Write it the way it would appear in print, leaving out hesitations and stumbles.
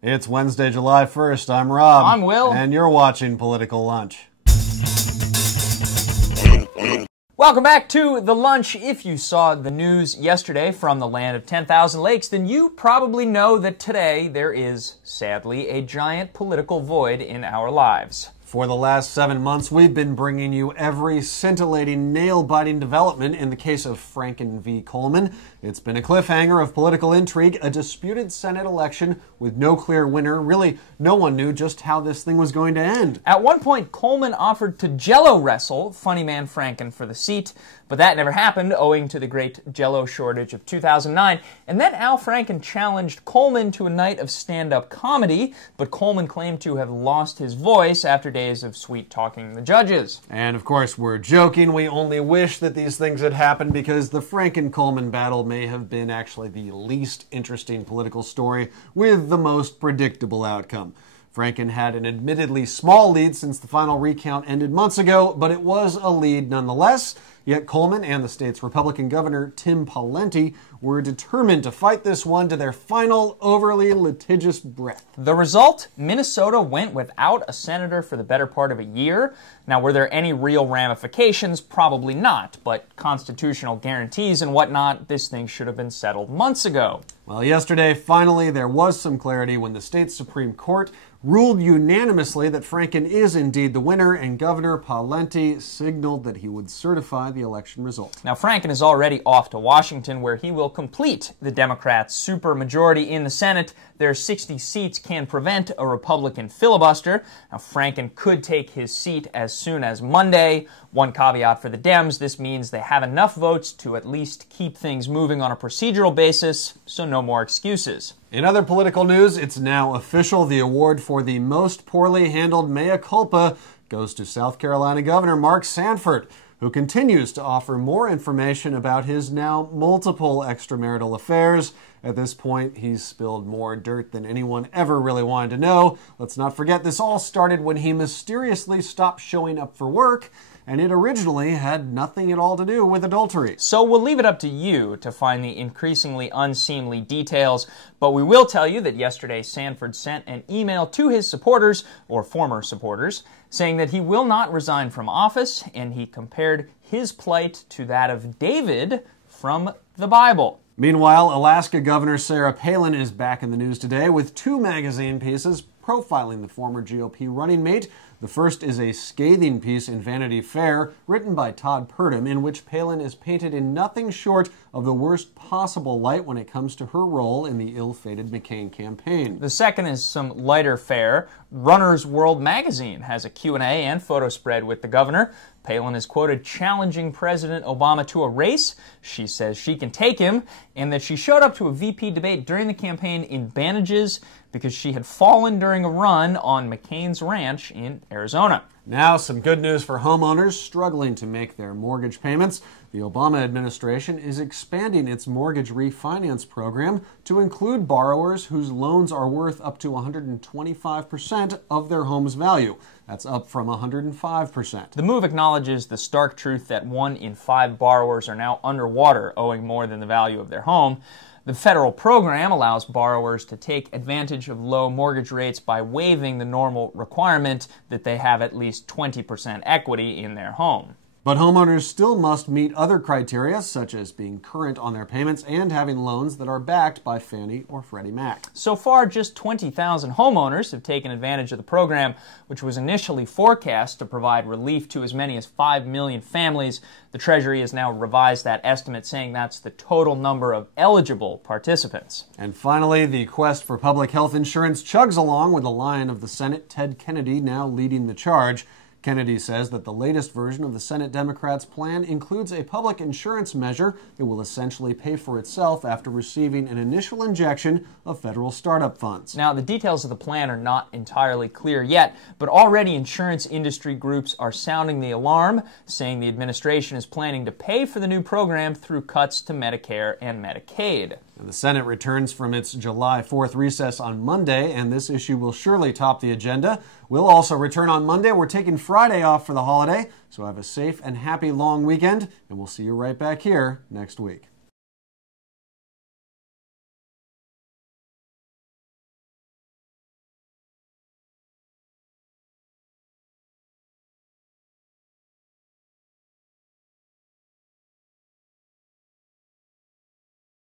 It's Wednesday, July 1st. I'm Rob. I'm Will. And you're watching Political Lunch. Welcome back to The Lunch. If you saw the news yesterday from the land of 10,000 lakes, then you probably know that today there is, sadly, a giant political void in our lives. For the last 7 months, we've been bringing you every scintillating, nail-biting development in the case of Franken v. Coleman. It's been a cliffhanger of political intrigue, a disputed Senate election with no clear winner. Really, no one knew just how this thing was going to end. At one point, Coleman offered to Jell-O wrestle funny man Franken for the seat, but that never happened owing to the great Jell-O shortage of 2009. And then Al Franken challenged Coleman to a night of stand-up comedy, but Coleman claimed to have lost his voice after days of sweet-talking the judges. And of course, we're joking. We only wish that these things had happened because the Franken-Coleman battle may have been actually the least interesting political story with the most predictable outcome. Franken had an admittedly small lead since the final recount ended months ago, but it was a lead nonetheless. Yet Coleman and the state's Republican governor, Tim Pawlenty, were determined to fight this one to their final, overly litigious breath. The result? Minnesota went without a senator for the better part of a year. Now, were there any real ramifications? Probably not, but constitutional guarantees and whatnot, this thing should have been settled months ago. Well, yesterday, finally, there was some clarity when the state's Supreme Court ruled unanimously that Franken is indeed the winner, and Governor Pawlenty signaled that he would certify the election result. Now, Franken is already off to Washington, where he will complete the Democrats' supermajority in the Senate. Their 60 seats can prevent a Republican filibuster. Now, Franken could take his seat as soon as Monday. One caveat for the Dems, this means they have enough votes to at least keep things moving on a procedural basis, so no more excuses. In other political news, it's now official. The award for the most poorly handled mea culpa goes to South Carolina Governor Mark Sanford, who continues to offer more information about his now multiple extramarital affairs. At this point, he's spilled more dirt than anyone ever really wanted to know. Let's not forget, this all started when he mysteriously stopped showing up for work, and it originally had nothing at all to do with adultery. So we'll leave it up to you to find the increasingly unseemly details, but we will tell you that yesterday Sanford sent an email to his supporters, or former supporters, saying that he will not resign from office, and he compared his plight to that of David from the Bible. Meanwhile, Alaska Governor Sarah Palin is back in the news today with two magazine pieces profiling the former GOP running mate. The first is a scathing piece in Vanity Fair written by Todd Purdom, in which Palin is painted in nothing short of the worst possible light when it comes to her role in the ill-fated McCain campaign. The second is some lighter fare. Runner's World magazine has a Q&A and photo spread with the governor. Palin is quoted challenging President Obama to a race. She says she can take him, and that she showed up to a VP debate during the campaign in bandages because she had fallen during a run on McCain's ranch in Arizona. Now, some good news for homeowners struggling to make their mortgage payments. The Obama administration is expanding its mortgage refinance program to include borrowers whose loans are worth up to 125% of their home's value. That's up from 105%. The move acknowledges the stark truth that 1 in 5 borrowers are now underwater, owing more than the value of their home. The federal program allows borrowers to take advantage of low mortgage rates by waiving the normal requirement that they have at least 20% equity in their home. But homeowners still must meet other criteria, such as being current on their payments and having loans that are backed by Fannie or Freddie Mac. So far, just 20,000 homeowners have taken advantage of the program, which was initially forecast to provide relief to as many as 5 million families. The Treasury has now revised that estimate, saying that's the total number of eligible participants. And finally, the quest for public health insurance chugs along with the Lion of the Senate, Ted Kennedy, now leading the charge. Kennedy says that the latest version of the Senate Democrats' plan includes a public insurance measure that will essentially pay for itself after receiving an initial injection of federal startup funds. Now, the details of the plan are not entirely clear yet, but already insurance industry groups are sounding the alarm, saying the administration is planning to pay for the new program through cuts to Medicare and Medicaid. The Senate returns from its July 4th recess on Monday, and this issue will surely top the agenda. We'll also return on Monday. We're taking Friday off for the holiday, so have a safe and happy long weekend, and we'll see you right back here next week.